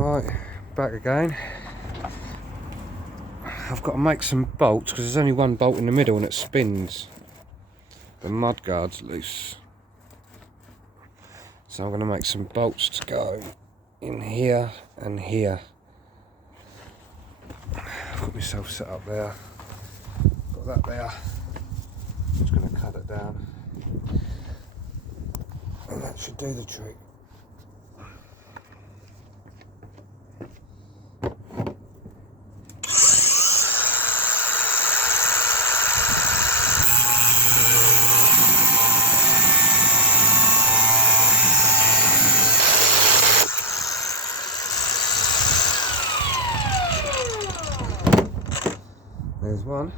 Right, back again. I've got to make some bolts because there's only one bolt in the middle and it spins. The mudguard's loose. So I'm going to make some bolts to go in here and here. Got myself set up there. Got that there. I'm just going to cut it down. And that should do the trick. There's one.